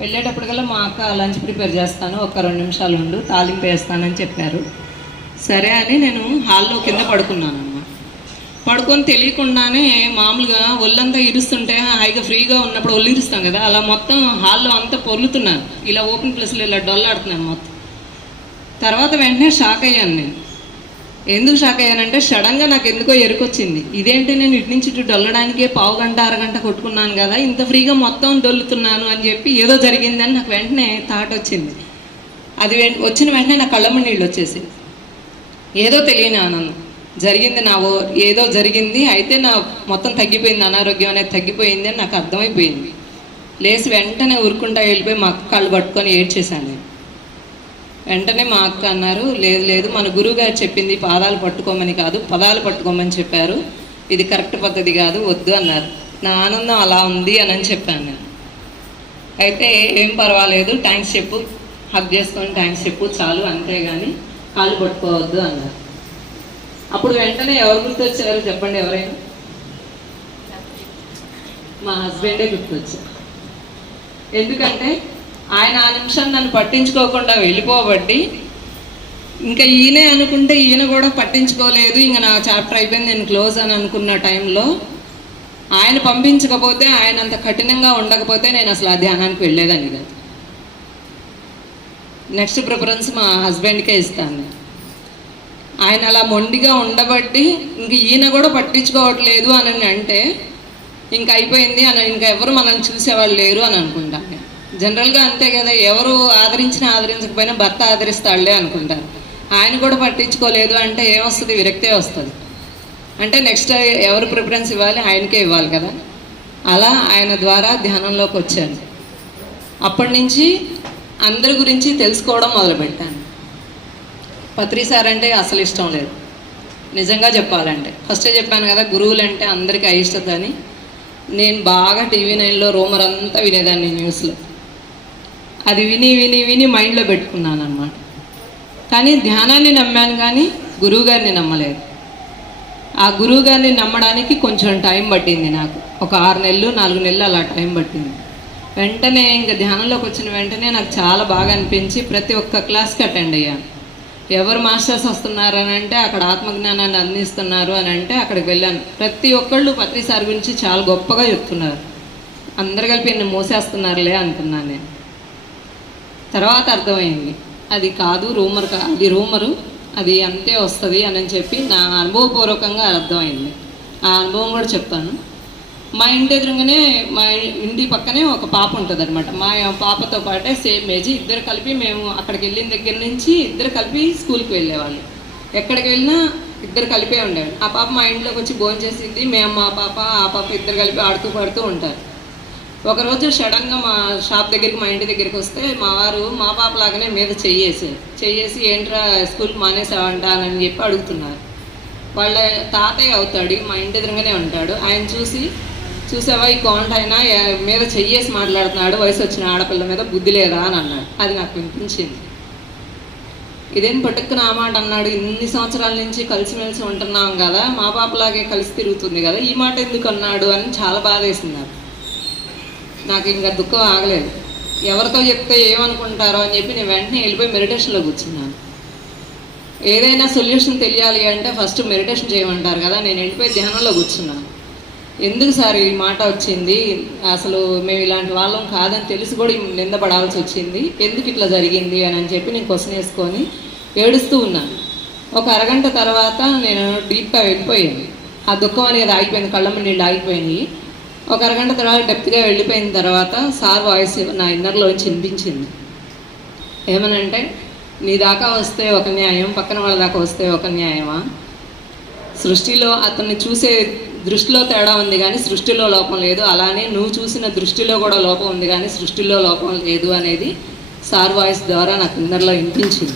వెళ్ళేటప్పటికల్లా మా అక్క lunch prepare చేస్తాను. ఒక రెండు నిమిషాలు ఉండు. తాలింపు వేస్తానని చెప్పారు. సరే అని నేను హాల్లో కింద పడుకున్నాను అమ్మ పడుకొని తెలియకుండానే మామూలుగా ఒళ్ళంతా ఇరుస్తుంటే హాయిగా ఫ్రీగా ఉన్నప్పుడు ఒళ్ళు ఇరుస్తాం కదా అలా మొత్తం హాల్లో అంతా పొర్లుతున్నాను ఇలా ఓపెన్ ప్లేస్లో ఇలా డొల్లాడుతున్నాను మొత్తం. తర్వాత వెంటనే షాక్ అయ్యాను నేను. ఎందుకు షాక్ అయ్యానంటే సడన్గా నాకు ఎందుకో ఎరుకొచ్చింది. ఇదేంటి నేను ఇటు నుంచి ఇటు డొల్లడానికే పావు గంట అరగంట కొట్టుకున్నాను కదా ఇంత ఫ్రీగా మొత్తం డొల్లుతున్నాను అని చెప్పి ఏదో జరిగిందని నాకు వెంటనే థాట్ వచ్చింది. అది వచ్చిన వెంటనే నా కళ్ళమ్మ నీళ్ళు వచ్చేసి ఏదో తెలియని ఆనందం. జరిగింది నా ఓ ఏదో జరిగింది అయితే నా మొత్తం తగ్గిపోయింది అనారోగ్యం అనేది తగ్గిపోయింది అని నాకు అర్థమైపోయింది. లేచి వెంటనే ఊరుకుంటా వెళ్ళిపోయి మా అక్క కాళ్ళు పట్టుకొని ఏడ్చేశాను నేను. వెంటనే మా అక్క అన్నారు లేదు లేదు మన గురువు గారు చెప్పింది పాదాలు పట్టుకోమని కాదు పదాలు పట్టుకోమని చెప్పారు. ఇది కరెక్ట్ పద్ధతి కాదు వద్దు అన్నారు. నా ఆనందం అలా ఉంది అని అని చెప్పాను నేను. అయితే ఏం పర్వాలేదు థ్యాంక్స్ చెప్పు హక్ చేసుకొని థ్యాంక్స్ చెప్పు చాలు అంతేగాని కాలు పట్టుకోవద్దు అన్నారు. అప్పుడు వెంటనే ఎవరు గుర్తొచ్చారు చెప్పండి ఎవరైనా? మా హస్బెండే గుర్తొచ్చారు. ఎందుకంటే ఆయన ఆ నిమిషం నన్ను పట్టించుకోకుండా వెళ్ళిపోబట్టి ఇంకా ఈయనే అనుకుంటే ఈయన కూడా పట్టించుకోలేదు ఇంకా నా చాప్టర్ అయిపోయింది నేను క్లోజ్ అని అనుకున్న టైంలో ఆయన పంపించకపోతే ఆయన అంత కఠినంగా ఉండకపోతే నేను అసలు ఆ ధ్యానానికి వెళ్ళేదాన్ని కాదు నెక్స్ట్ ప్రిఫరెన్స్ మా హస్బెండ్కే ఇస్తాను ఆయన అలా మొండిగా ఉండబట్టి ఇంక ఈయన కూడా పట్టించుకోవట్లేదు అని అంటే ఇంక అయిపోయింది అని ఇంకా ఎవరు మనల్ని చూసేవాళ్ళు లేరు అని అనుకుంటాను నేను. జనరల్గా అంతే కదా ఎవరు ఆదరించినా ఆదరించకపోయినా భర్త ఆదరిస్తాడులే అనుకుంటారు. ఆయన కూడా పట్టించుకోలేదు అంటే ఏమొస్తుంది? విరక్తే వస్తుంది. అంటే నెక్స్ట్ ఎవరు ప్రిఫరెన్స్ ఇవ్వాలి? ఆయనకే ఇవ్వాలి కదా. అలా ఆయన ద్వారా ధ్యానంలోకి వచ్చాను. అప్పటి నుంచి అందరి గురించి తెలుసుకోవడం మొదలుపెట్టాను. పత్రి సార్ అంటే అసలు ఇష్టం లేదు. నిజంగా చెప్పాలంటే. ఫస్టే చెప్పాను కదా గురువులు అంటే అందరికీ అయిష్టత అని. నేను బాగా టీవీ నైన్లో రోమర్ అంతా వినేదాన్ని న్యూస్లో. అది విని విని విని మైండ్లో పెట్టుకున్నాను అనమాట కానీ ధ్యానాన్ని నమ్మాను కానీ గురువు గారిని నమ్మలేదు. ఆ గురువు గారిని నమ్మడానికి కొంచెం టైం పట్టింది నాకు. ఒక ఆరు నెలలు నాలుగు నెలలు అలా టైం పట్టింది. వెంటనే ఇంకా ధ్యానంలోకి వచ్చిన వెంటనే నాకు చాలా బాగా అనిపించి ప్రతి ఒక్క క్లాస్కి అటెండ్ అయ్యాను. ఎవరు మాస్టర్స్ వస్తున్నారు అని అంటే అక్కడ ఆత్మజ్ఞానాన్ని అందిస్తున్నారు అని అంటే అక్కడికి వెళ్ళాను. ప్రతి ఒక్కళ్ళు పత్రిసారి గురించి చాలా గొప్పగా చెప్తున్నారు. అందరు కలిపి నేను మోసేస్తున్నారులే అనుకున్నాను నేను. తర్వాత అర్థమైంది. అది కాదు రూమర్ అది రూమరు అది అంతే వస్తుంది అని చెప్పి నా అనుభవపూర్వకంగా అర్థమైంది. ఆ అనుభవం కూడా చెప్తాను. మా ఇంటి ఎదురుగానే మా ఇంటి పక్కనే ఒక పాప ఉంటుంది అనమాట మా పాపతో పాటే సేమ్ ఏజ్ ఇద్దరు కలిపి మేము అక్కడికి వెళ్ళిన దగ్గర నుంచి ఇద్దరు కలిపి స్కూల్కి వెళ్ళేవాళ్ళు. ఎక్కడికి వెళ్ళినా ఇద్దరు కలిపే ఉండేవాళ్ళు. ఆ పాప మా ఇంట్లోకి వచ్చి భోజనం చేసింది మేము మా పాప ఆ పాప ఇద్దరు కలిపి ఆడుతూ పాడుతూ ఉంటారు. ఒకరోజు సడన్గా మా షాప్ దగ్గరికి మా ఇంటి దగ్గరికి వస్తే మా వారు మా పాప లాగానే మీద చెయ్యేసారు చెయ్యేసి ఏంట్రా స్కూల్ మానేసావంట అని చెప్పి అడుగుతున్నారు. వాళ్ళ తాతయ్య అవుతాడు మా ఇంటి ఎదురుగానే ఉంటాడు. ఆయన చూసి చూసావా ఈ కాంట్ ఆయన మీద చెయ్యేసి మాట్లాడుతున్నాడు వయసు వచ్చిన ఆడపిల్ల మీద బుద్ధి లేదా అని అన్నాడు. అది నాకు వినిపించింది. ఇదేం పట్టుకుని ఆ మాట అన్నాడు? ఇన్ని సంవత్సరాల నుంచి కలిసిమెలిసి ఉంటున్నాం కదా మా పాపలాగే కలిసి తిరుగుతుంది కదా ఈ మాట ఎందుకు అన్నాడు అని చాలా బాధ వేసింది నాకు. నాకు ఇంకా దుఃఖం ఆగలేదు. ఎవరితో చెప్తే ఏమనుకుంటారో అని చెప్పి నేను వెంటనే వెళ్ళిపోయి మెడిటేషన్లో కూర్చున్నాను. ఏదైనా సొల్యూషన్ తెలియాలి అంటే ఫస్ట్ మెడిటేషన్ చేయమంటారు కదా నేను వెళ్ళిపోయి ధ్యానంలో కూర్చున్నాను. ఎందుకు సార్ ఈ మాట వచ్చింది? అసలు మేము ఇలాంటి వాళ్ళం కాదని తెలిసి కూడా నిందపడాల్సి వచ్చింది. ఎందుకు ఇట్లా జరిగింది అని అని చెప్పి నేను క్వశ్చన్ వేసుకొని ఏడుస్తూ ఉన్నాను. ఒక అరగంట తర్వాత నేను డీప్గా వెళ్ళిపోయాను. ఆ దుఃఖం అనేది ఆగిపోయింది కళ్ళమ్మ నీళ్ళు ఆగిపోయినాయి. ఒక అరగంట తర్వాత డెప్త్గా వెళ్ళిపోయిన తర్వాత సార్ వాయిస్ నా ఇన్నర్లోంచి వినిపించింది. ఏమనంటే నీ దాకా వస్తే ఒక న్యాయం పక్కన వాళ్ళ దాకా వస్తే ఒక న్యాయమా? సృష్టిలో అతన్ని చూసే దృష్టిలో తేడా ఉంది కానీ సృష్టిలో లోపం లేదు. అలానే నువ్వు చూసిన దృష్టిలో కూడా లోపం ఉంది కానీ సృష్టిలో లోపం లేదు అనేది సార్ వాయిస్ ద్వారా నాకు ఇన్నర్లో వినిపించింది.